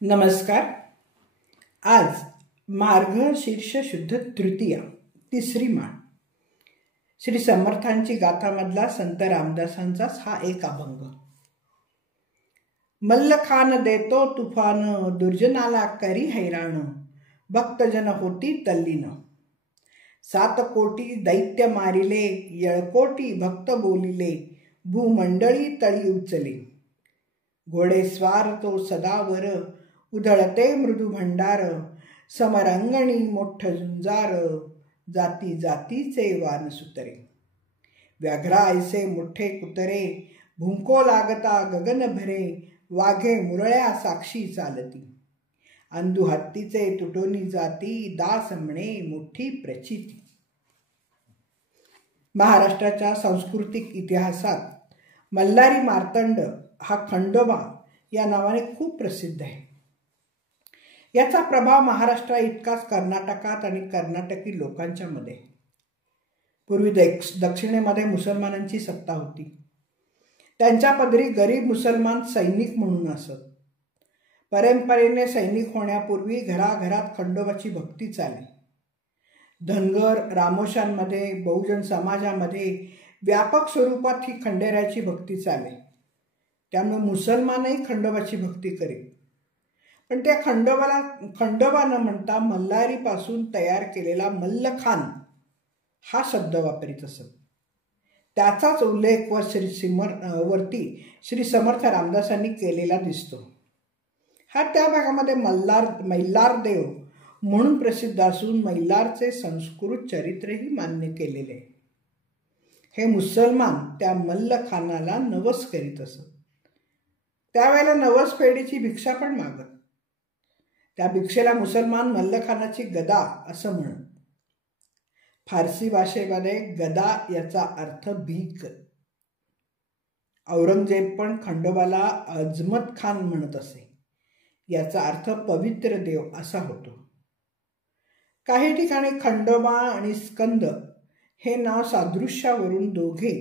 नमस्कार. आज मार्गशीर्ष शुद्ध तृतीया, तिसरी माळ. श्री समर्थांची गाथामधला संत रामदासांचाच हा एक अभंग. मल्लखान देतो तुफान, दुर्जनाला करी हैराण, भक्तजन होती तल्लीन. 7 कोटी दैत्य मारिले, येळकोटी भक्त बोलिले, भूमंडळी तळी उचले. घोडेस्वार तो सदावर, उधळते मृदू भंडार, समरंगणी मोठ झुंजार, जाती जातीचे वान सुतरे. व्याघ्रा ऐसे मोठे कुतरे, भुंको लागता गगन भरे, वाघे मुरळ्या साक्षी चालती. अंधू हत्तीचे तुटोनी जाती, दास म्हणे मोठी प्रचिती. महाराष्ट्राच्या सांस्कृतिक इतिहासात मल्हारी मार्तंड हा खंडोबा या नावाने खूप प्रसिद्ध आहे. याचा प्रभाव महाराष्ट्रा इतकाच कर्नाटकात आणि कर्नाटकी लोकांच्या मध्ये. पूर्वी दक्षिणेमध्ये मुसलमानांची सत्ता होती. त्यांच्या पदरी गरीब मुसलमान सैनिक म्हणून असत. परंपरेने सैनिक होण्यापूर्वी घराघरात खंडोबाची भक्ती चाले. धनगर रामोशांमध्ये, बहुजन समाजामध्ये व्यापक स्वरूपात ही खंडेरायाची भक्ती चाले. त्यामुळे मुसलमानही खंडोबाची भक्ती करीत. पण त्या खंडोबा न म्हणता मल्हारीपासून तयार केलेला मल्लखान हा शब्द वापरीत असत. त्याचाच उल्लेख वरती श्री समर्थ रामदासांनी केलेला दिसतो. हा त्या भागामध्ये मैलार देव म्हणून प्रसिद्ध असून मैलारचे संस्कृत चरित्रही मान्य केलेले आहे. हे मुसलमान त्या मल्लखानाला नवस करीत असत. त्यावेळेला नवस फेडीची भिक्षा पण मागत. त्या भिक्षेला मुसलमान मल्लखानाची गदा असं म्हणत. फारसी भाषेमध्ये गदा याचा अर्थ भीक. औरंगजेब पण खंडोबाला अजमत खान म्हणत असे. याचा अर्थ पवित्र देव असा होतो. काही ठिकाणी खंडोबा आणि स्कंद हे नाव सादृश्यावरून दोघे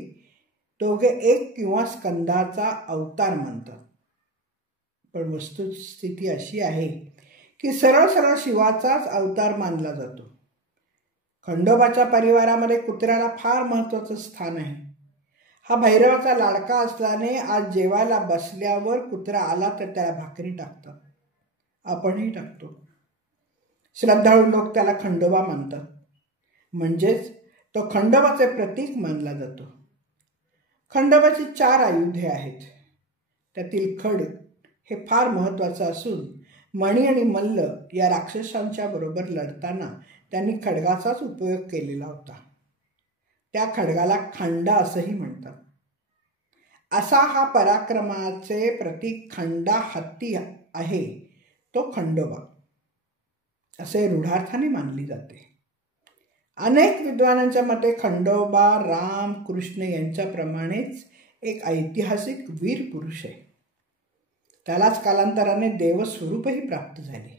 एक किंवा स्कंदाचा अवतार मानतात. पण वस्तुस्थिती अशी आहे की सरळ सरळ शिवाचाच अवतार मानला जातो. खंडोबाच्या परिवारामध्ये कुत्र्याला फार महत्त्वाचं स्थान आहे. हा भैरवाचा लाडका असल्याने आज जेवायला बसल्यावर कुत्रा आला तर त्याला भाकरी टाकतात. आपणही टाकतो. श्रद्धाळू लोक त्याला खंडोबा मानतात. म्हणजेच तो खंडोबाचे प्रतीक मानला जातो. खंडोबाची 4 आयुधे आहेत. त्यातील खड हे फार महत्त्वाचं असून मणी आणि मल्ल या राक्षसांच्या बरोबर लढताना त्यांनी खडगाचाच उपयोग केलेला होता. त्या खडगाला खंडा असंही म्हणतात. असा हा पराक्रमाचे प्रतीक खंडा हत्ती आहे तो खंडोबा असे रूढार्थाने मानली जाते. अनेक विद्वानांच्या मते खंडोबा राम कृष्ण यांच्याप्रमाणेच एक ऐतिहासिक वीर पुरुष आहे. त्यालाच कालांतराने देवस्वरूपही प्राप्त झाले.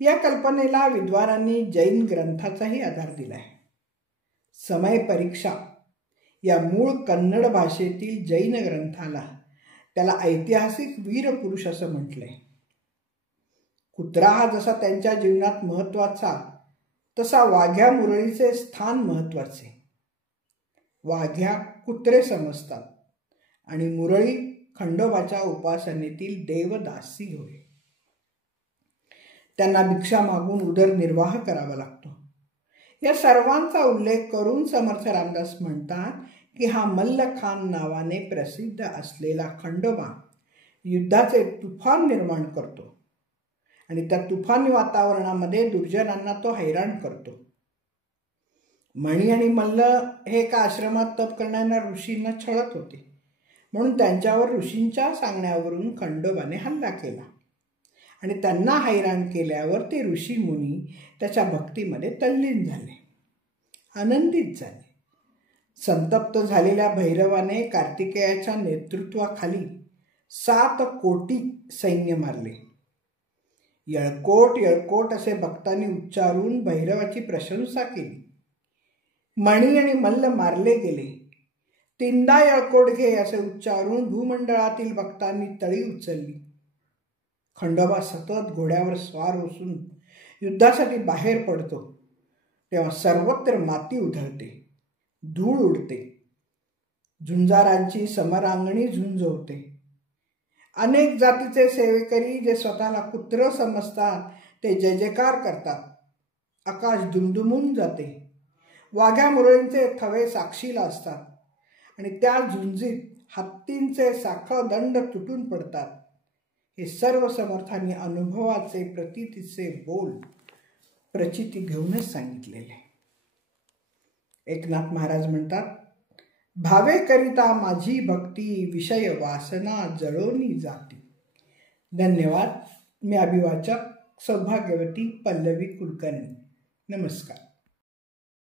या कल्पनेला विद्वानांनी जैन ग्रंथाचाही आधार दिला आहे. समय परीक्षा या मूळ कन्नड भाषेतील जैन ग्रंथाला त्याला ऐतिहासिक वीर पुरुष असं म्हटलंय. कुत्रा हा जसा त्यांच्या जीवनात महत्त्वाचा तसा वाघ्या मुरळीचे स्थान महत्त्वाचे. वाघ्या कुत्रे समजतात आणि मुरळी खंडोबाच्या उपासनेतील देवदासी होय. त्यांना भिक्षा मागून उदरनिर्वाह करावा लागतो. या सर्वांचा उल्लेख करून समर्थ रामदास म्हणतात की हा मल्लखान नावाने प्रसिद्ध असलेला खंडोबा युद्धाचे तुफान निर्माण करतो आणि त्या तुफानी वातावरणामध्ये दुर्जनांना तो हैराण करतो. मणी आणि मल्ल हे एका आश्रमात तप करणाऱ्या ऋषींना छळत होते. म्हणून त्यांच्यावर ऋषींच्या सांगण्यावरून खंडोबाने हल्ला केला आणि त्यांना हैराण केल्यावर ते ऋषी मुनी त्याच्या भक्तीमध्ये तल्लीन झाले, आनंदित झाले. संतप्त झालेल्या भैरवाने कार्तिकेयाच्या नेतृत्वाखाली 7 कोटी सैन्य मारले. येळकोट येळकोट असे भक्तांनी उच्चारून भैरवाची प्रशंसा केली. मणी आणि मल्ल मारले गेले. 3दा येळकोट घे असे उच्चारून भूमंडळातील भक्तांनी तळी उचलली. खंडोबा सतत घोड्यावर स्वार बसून युद्धासाठी बाहेर पडतो तेव्हा सर्वत्र माती उधळते, धूळ उडते, झुंजारांची समरांगणी झुंज होते. अनेक जातीचे सेवेकरी जे स्वतःला कुत्र समजतात ते जय जयकार करतात. आकाश दुमदुमून जाते. वाघ्या मुरळींचे थवे साक्षीला असतात आणि त्या झुंजीत हत्तींचे साखळ दंड तुटून पडतात. हे सर्व समर्थांनी अनुभवाचे प्रतीतीचे बोल प्रचिती घेऊनच सांगितलेले. एकनाथ महाराज म्हणतात, भावे करिता माझी भक्ती विषय वासना जळोनी जाती. धन्यवाद. मी अभिवाचक सौभाग्यवती पल्लवी कुलकर्णी. नमस्कार.